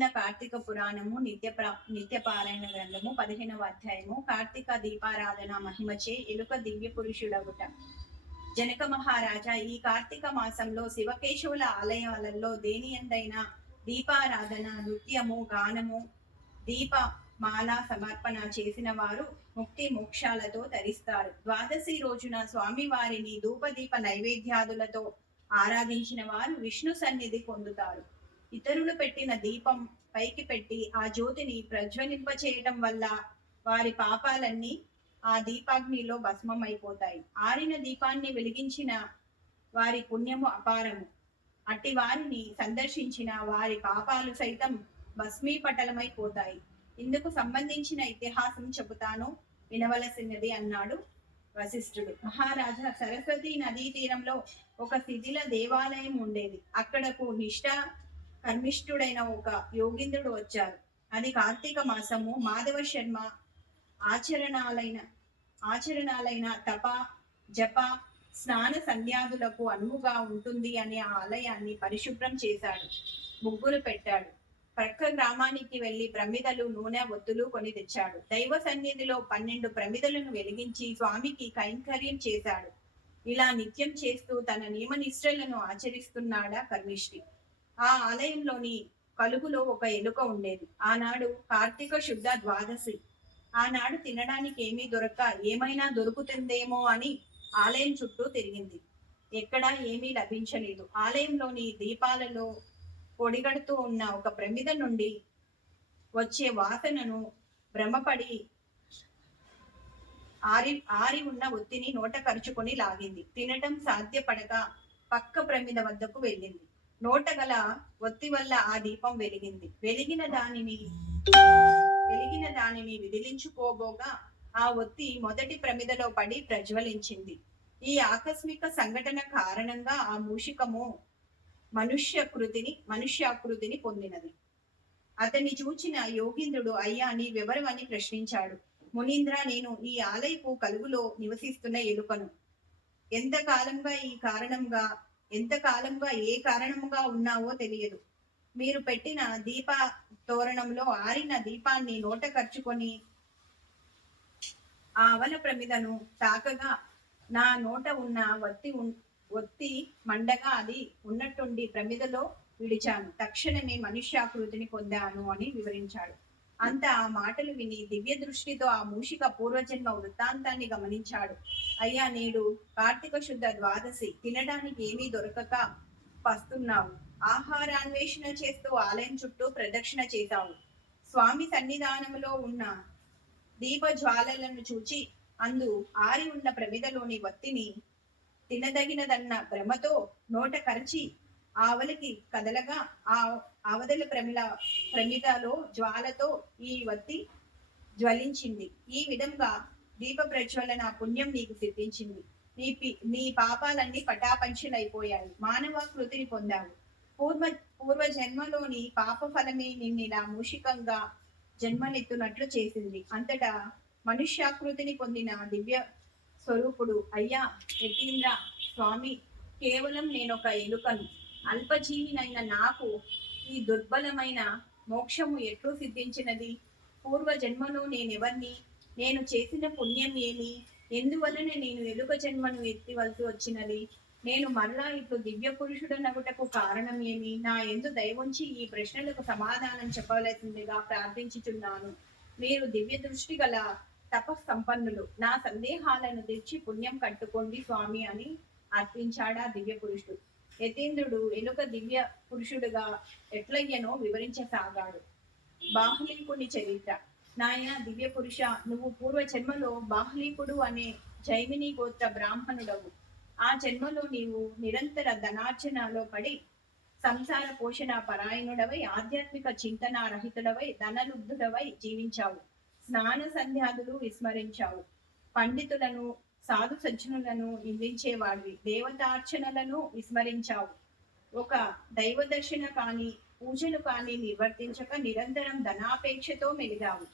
సంపూర్ణ కార్తీక పురాణము నిత్య నిత్య పారాయణ గ్రంథము పదిహేనవ అధ్యాయము కార్తీక దీపారాధన మహిమచే ఎలుక దివ్య పురుషుడవుట జనక మహారాజా ఈ కార్తీక మాసంలో శివకేశవుల ఆలయాలలో దేని ఎందైనా దీపారాధన నృత్యము గానము దీప మాల సమర్పణ చేసిన వారు ముక్తి మోక్షాలతో తరిస్తారు. ద్వాదశి రోజున స్వామివారిని ధూపదీప నైవేద్యాదులతో ఆరాధించిన వారు విష్ణు సన్నిధి పొందుతారు. ఇతరులు పెట్టిన దీపం పైకి పెట్టి ఆ జ్యోతిని ప్రజ్వలింప చేయటం వల్ల వారి పాపాలన్నీ ఆ దీపాగ్నిలో భస్మం అయిపోతాయి ఆరిన దీపాన్ని వెలిగించిన వారి పుణ్యము అపారము. అట్టి వారిని సందర్శించిన వారి పాపాలు సైతం భస్మీపటలమైపోతాయి. ఇందుకు సంబంధించిన ఇతిహాసం చెబుతాను. వినవలసినది అన్నాడు వశిష్ఠుడు. మహారాజా సరస్వతి నదీ తీరంలో ఒక శిథిల దేవాలయం ఉండేది. అక్కడకు నిష్ఠ కర్మిష్ఠుడైన ఒక యోగింద్రుడు వచ్చారు. అది కార్తీక మాసము మాధవ శర్మ ఆచరణాలైన ఆచరణాలైన తప జప స్నాన సంధ్యాదులకు అనువుగా ఉంటుంది అనే ఆ ఆలయాన్ని పరిశుభ్రం చేశాడు. ముగ్గులు పెట్టాడు. ప్రక్క గ్రామానికి వెళ్ళి ప్రమిదలు నూనె ఒత్తులు కొని తెచ్చాడు. దైవ సన్నిధిలో పన్నెండు ప్రమిదలను వెలిగించి స్వామికి కైంకర్యం చేశాడు. ఇలా నిత్యం చేస్తూ తన నియమ నిష్ఠలను ఆచరిస్తున్నాడా కర్మిష్టి ఆ ఆలయంలోని కలుగులో ఒక ఎలుక ఉండేది. ఆనాడు కార్తీక శుద్ధ ద్వాదశి. ఆనాడు తినడానికి ఏమీ దొరక్క ఏమైనా దొరుకుతుందేమో అని ఆలయం చుట్టూ తిరిగింది. ఎక్కడా ఏమీ లభించలేదు. ఆలయంలోని దీపాలలో పొడిగడుతూ ఉన్న ఒక ప్రమిద నుండి వచ్చే వాసనను భ్రమపడి ఆరి ఆరి ఉన్న ఒత్తిని నోట కరుచుకొని లాగింది. తినటం సాధ్యపడక పక్క ప్రమిద వద్దకు వెళ్ళింది. నోట గల ఒత్తి వల్ల ఆ దీపం వెలిగింది. వెలిగిన దానిని వెలిగిన దానిని విదిలించుకోబోగా ఆ ఒత్తి మొదటి ప్రమిదలో పడి ప్రజ్వలించింది. ఈ ఆకస్మిక సంఘటన కారణంగా ఆ మూషికము మనుష్య కృతిని మనుష్యాకృతిని పొందినది. అతన్ని చూచిన యోగింద్రుడు అయ్యా నీ వివరం అని ప్రశ్నించాడు. మునీంద్ర నేను ఈ ఆలయపు కలుగులో నివసిస్తున్న ఎలుకను. ఎంతకాలంగా ఈ కారణంగా ఎంత కాలంగా ఏ కారణముగా ఉన్నావో తెలియదు. మీరు పెట్టిన దీప తోరణంలో ఆరిన దీపాన్ని నోట ఖర్చుకొని ఆ అవల ప్రమిదను తాకగా నా నోట ఉన్న వత్తి ఒత్తి మండగా అది ఉన్నట్టుండి ప్రమిదలో విడిచాను. తక్షణమే మనుష్యాకృతిని పొందాను అని వివరించాడు. అంత ఆ మాటలు విని దివ్య దృష్టితో ఆ మూషిక పూర్వజన్మ వృత్తాంతాన్ని గమనించాడు. అయ్యా నేడు కార్తీక శుద్ధ ద్వాదశి తినడానికి ఏమీ దొరకక పస్తున్నావు ఆహారాన్వేషణ చేస్తూ ఆలయం చుట్టూ ప్రదక్షిణ చేశావు. స్వామి సన్నిధానంలో ఉన్న దీప జ్వాలలను చూచి అందు ఆరి ఉన్న ప్రమిదలోని వత్తిని తినదగినదన్న భ్రమతో నోట కరచి ఆవలికి కదలగా ఆ అవదల ప్రమిల ప్రమిదలో జ్వాలతో ఈ వత్తి జ్వలించింది. ఈ విధంగా దీప ప్రజ్వలన పుణ్యం నీకు సిద్ధించింది. నీ పి నీ పాపాలన్నీ పటాపంచులైపోయాయి. మానవ కృతిని పొందావు. పూర్వ పూర్వ జన్మలోని పాప ఫలమే నిన్నిలా మూషికంగా జన్మనెత్తునట్లు చేసింది. అంతటా మనుష్యాకృతిని పొందిన దివ్య స్వరూపుడు అయ్యా యతీంద్ర స్వామి కేవలం నేనొక ఎలుకను. అల్పజీవినైన నాకు ఈ దుర్బలమైన మోక్షము ఎట్లు సిద్ధించినది? పూర్వ జన్మలో నేనెవర్ని? నేను చేసిన పుణ్యం ఏమి? ఎందువలన నేను ఎలుక జన్మను ఎత్తివలసి వచ్చినది? నేను మరలా ఇప్పుడు దివ్య పురుషుడనగుటకు కారణం ఏమి? నా ఎందు దయవుంచి ఈ ప్రశ్నలకు సమాధానం చెప్పవలసిందిగా ప్రార్థించుచున్నాను. మీరు దివ్య దృష్టి గల తపస్సంపన్నులు నా సందేహాలను తెచ్చి పుణ్యం కట్టుకోండి స్వామి అని అర్పించాడా దివ్య పురుషుడు యతీంద్రుడు ఎలుక దివ్య పురుషుడుగా ఎట్లయ్యనో వివరించసాగాడు. బాహ్లీకుని చరిత్ర. నాయన దివ్య పురుష నువ్వు పూర్వ జన్మలో బాహ్లీకుడు అనే జైమిని గోత్ర బ్రాహ్మణుడవు. ఆ జన్మలో నీవు నిరంతర ధనార్చనలో పడి సంసార పోషణ పరాయణుడవై ఆధ్యాత్మిక చింతన రహితుడవై ధనలుబ్ధుడవై జీవించావు. స్నాన సంధ్యాదులు విస్మరించావు. పండితులను సాధు సజ్జనులను నిందించేవాడివి. దేవతార్చనలను విస్మరించావు. ఒక దైవ దర్శన కాని పూజలు కానీ నిర్వర్తించక నిరంతరం ధనాపేక్షతో మెలిగావు.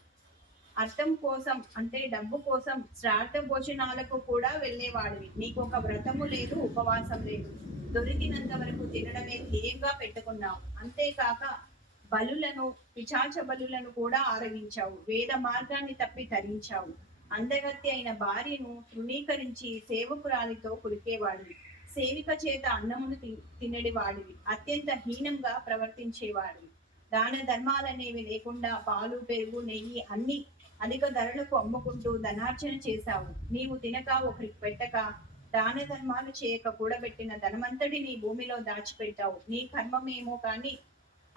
అర్థం కోసం అంటే డబ్బు కోసం శ్రార్థ భోజనాలకు కూడా వెళ్ళేవాడివి. నీకు ఒక వ్రతము లేదు ఉపవాసం లేదు. దొరికినంత వరకు తినడమే ధ్యేయంగా పెట్టుకున్నావు. అంతేకాక బలులను పిచాచ బలులను కూడా ఆరగించావు. వేద మార్గాన్ని తప్పి తరించావు. అందగత్తి అయిన భార్యను తృణీకరించి సేవకురాలితో కులికేవాడివి సేవిక చేత అన్నమును తినడి తినడివాడివి. అత్యంత హీనంగా ప్రవర్తించేవాడివి. దాన ధర్మాలనేవి లేకుండా పాలు పెరుగు నెయ్యి అన్ని అధిక ధరలకు అమ్ముకుంటూ ధనార్జన చేశావు. నీవు తినక ఒకరికి పెట్టక దాన ధర్మాలు చేయక కూడబెట్టిన ధనమంతటి నీ భూమిలో దాచిపెట్టావు. నీ కర్మమేమో కాని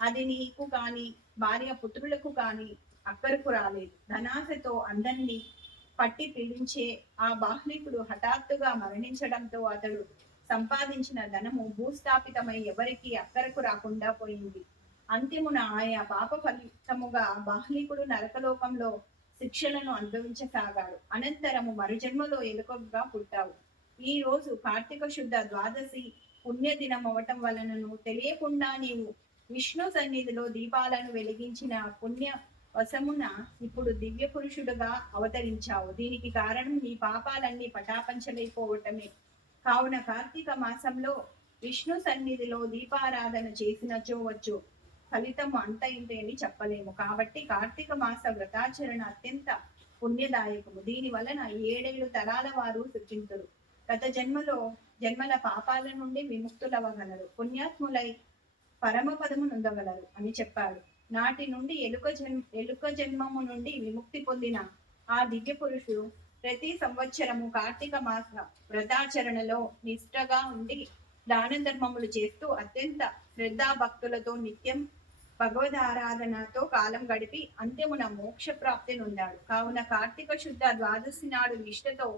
అది నీకు కాని భార్య పుత్రులకు కాని అక్కరకు రాలేదు. ధనాశతో అందరినీ పట్టి పీడించే ఆ బాహ్లికుడు హఠాత్తుగా మరణించడంతో అతడు సంపాదించిన ధనము భూస్థాపితమై ఎవరికి అక్కరకు రాకుండా పోయింది. అంతిమున ఆయా పాప ఫలితముగా బాహ్లికుడు నరకలోకంలో శిక్షలను అనుభవించసాగాడు. అనంతరము మరుజన్మలో ఎలుకగా పుట్టావు. ఈ రోజు కార్తీక శుద్ధ ద్వాదశి పుణ్యదినం అవటం వలనను తెలియకుండా నీవు విష్ణు సన్నిధిలో దీపాలను వెలిగించిన పుణ్య వశమున ఇప్పుడు దివ్య పురుషుడుగా అవతరించావు. దీనికి కారణం నీ పాపాలన్నీ పటాపంచలైపోవటమే కావున కార్తీక మాసంలో విష్ణు సన్నిధిలో దీపారాధన చేసినచో వచ్చు. ఫలితం అంత ఇంతే అని చెప్పలేము. కాబట్టి కార్తీక మాస వ్రతాచరణ అత్యంత పుణ్యదాయకము. దీని వలన ఏడేడు తరాల వారు సృష్టింతురు గత జన్మలో జన్మల పాపాల నుండి విముక్తులవ్వగలరు. పుణ్యాత్ములై పరమపదము నొందగలరు అని చెప్పాడు. నాటి నుండి ఎలుక జన్మ ఎలుక జన్మము నుండి విముక్తి పొందిన ఆ దివ్య పురుషుడు ప్రతి సంవత్సరము కార్తీక మాస వ్రతాచరణలో నిష్ఠగా ఉండి దాన ధర్మములు చేస్తూ అత్యంత శ్రద్ధాభక్తులతో నిత్యం భగవద్ ఆరాధనతో కాలం గడిపి అంత్యమున మోక్ష ప్రాప్తి నొందాడు. కావున కార్తీక శుద్ధ ద్వాదశి నాడు నిష్ఠతో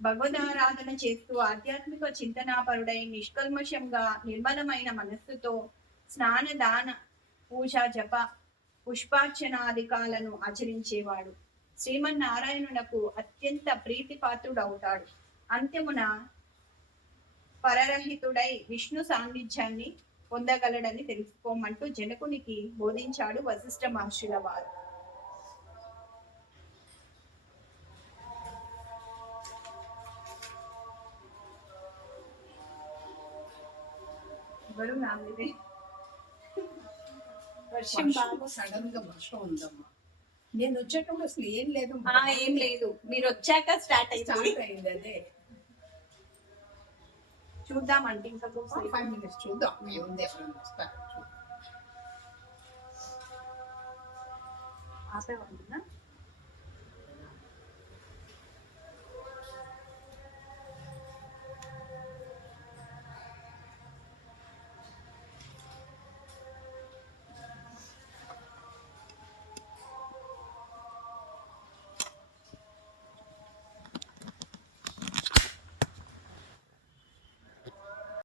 భగవదారాధన చేస్తూ ఆధ్యాత్మిక చింతనాపరుడై నిష్కల్మషంగా నిర్మలమైన మనస్సుతో స్నాన దాన పూజ జప పుష్పార్చనాదికాలను ఆచరించేవాడు. శ్రీమన్నారాయణునకు అత్యంత ప్రీతిపాత్రుడవుతాడు. అంత్యమున పరరహితుడై విష్ణు సాన్నిధ్యాన్ని పొందగలడని తెలుసుకోమంటూ జనకునికి బోధించాడు వశిష్ఠ మహర్షుల వారు. ఎవరు నామిది వర్షం బాగా సడన్గా వర్షం ఉందమ్మా. నేను వచ్చేటప్పుడు అసలు ఏం లేదు ఏం లేదు. మీరు వచ్చాక స్టార్ట్ అయింది. అదే. చూద్దామంటే ఇంకా ఫైవ్ మినిట్స్ చూద్దాం. ఏముంది అసలు వస్తా ఆపేవాడినా